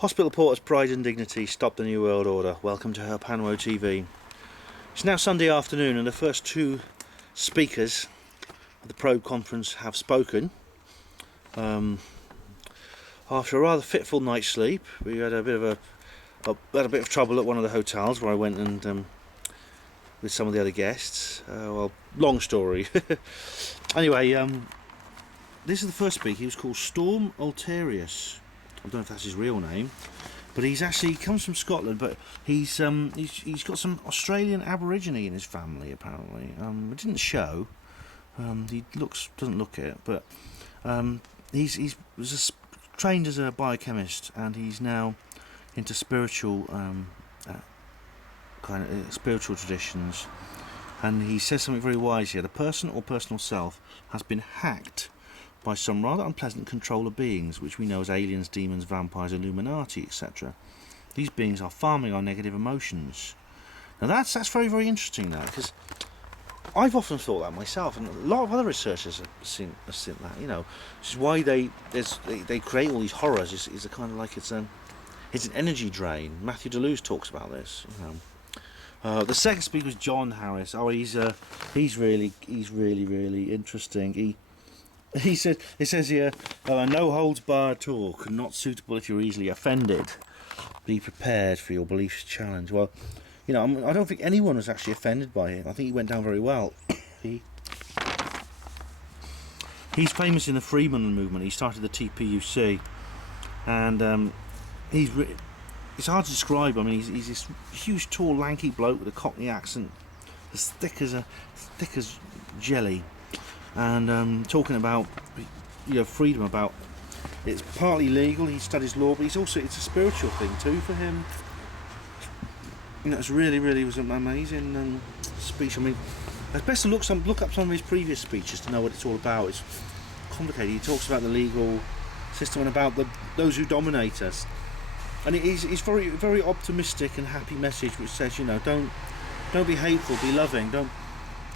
Hospital Porter's pride and dignity stop the New World Order. Welcome to Herpanwo TV. It's now Sunday afternoon and the first two speakers of the probe conference have spoken. After a rather fitful night's sleep, we had a bit of trouble at one of the hotels where I went and with some of the other guests. Well, long story. Anyway, this is the first speaker. He was called Stormius. I don't know if that's his real name, but he comes from Scotland, but he's got some Australian Aborigine in his family apparently. It didn't show. He doesn't look it, but he was trained as a biochemist, and he's now into spiritual spiritual traditions. And he says something very wise here: the person or personal self has been hacked by some rather unpleasant controller beings, which we know as aliens, demons, vampires, Illuminati, etc. These beings are farming our negative emotions. Now that's very, very interesting now, because I've often thought that myself, and a lot of other researchers have seen that. You know, this is why they create all these horrors. Is a kind of like it's an energy drain. Matthew Deleuze talks about this. You know. The second speaker was John Harris. Oh, he's really interesting. It says here, no holds barred talk, not suitable if you're easily offended. Be prepared for your beliefs challenge. Well, you know, I don't think anyone was actually offended by him. I think he went down very well. He's famous in the Freeman movement. He started the TPUC, and it's hard to describe. I mean, he's this huge, tall, lanky bloke with a Cockney accent, as thick as jelly. And talking about, you know, freedom, about it's partly legal. He studies law, but it's a spiritual thing too for him. You know, it's really was an amazing speech. I mean, it's best to look up some of his previous speeches to know what it's all about. It's complicated. He talks about the legal system and about those who dominate us, and it's very, very optimistic and happy message, which says, you know, don't be hateful, be loving, don't.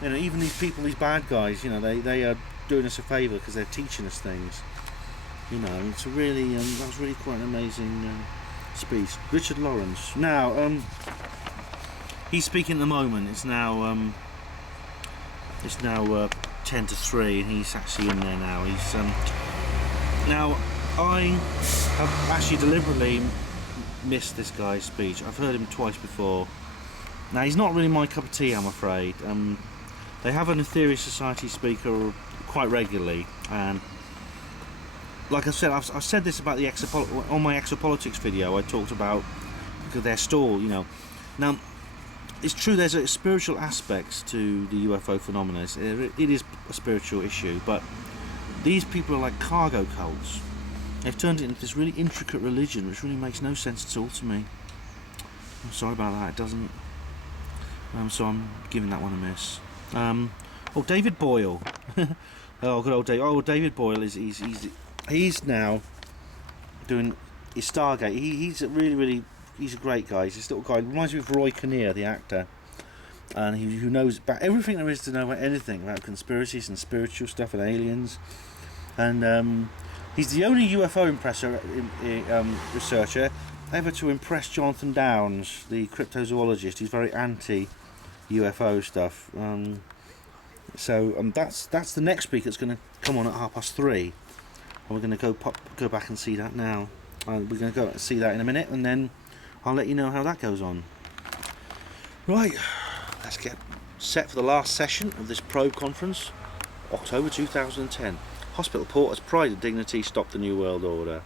You know, even these people, these bad guys, you know, they are doing us a favour because they're teaching us things. You know, it's really that was really quite an amazing speech. Richard Lawrence. Now, he's speaking at the moment. It's now 10 to 3, and he's actually in there now. He's now I have actually deliberately missed this guy's speech. I've heard him twice before. Now he's not really my cup of tea, I'm afraid. They have an Ethereal Society speaker quite regularly, and like I said, I've said this about the on my exopolitics video. I talked about their stall, you know. Now, it's true there's a spiritual aspect to the UFO phenomena. It is a spiritual issue, but these people are like cargo cults. They've turned it into this really intricate religion, which really makes no sense at all to me. I'm sorry about that. It doesn't. So I'm giving that one a miss. David Boyle. Oh, good old David. Oh, David Boyle he's now doing his Stargate. He's a great guy. He's this little guy. Reminds me of Roy Kinnear, the actor, and who knows about everything there is to know about anything about conspiracies and spiritual stuff and aliens. And he's the only UFO researcher ever to impress Jonathan Downes, the cryptozoologist. He's very anti UFO stuff. So that's the next speaker that's going to come on at 3:30, and we're going to go back and see that now. We're going to go see that in a minute, and then I'll let you know how that goes on. Right, let's get set for the last session of this probe conference, October 2010. Hospital Porter's pride and dignity stop the New World Order.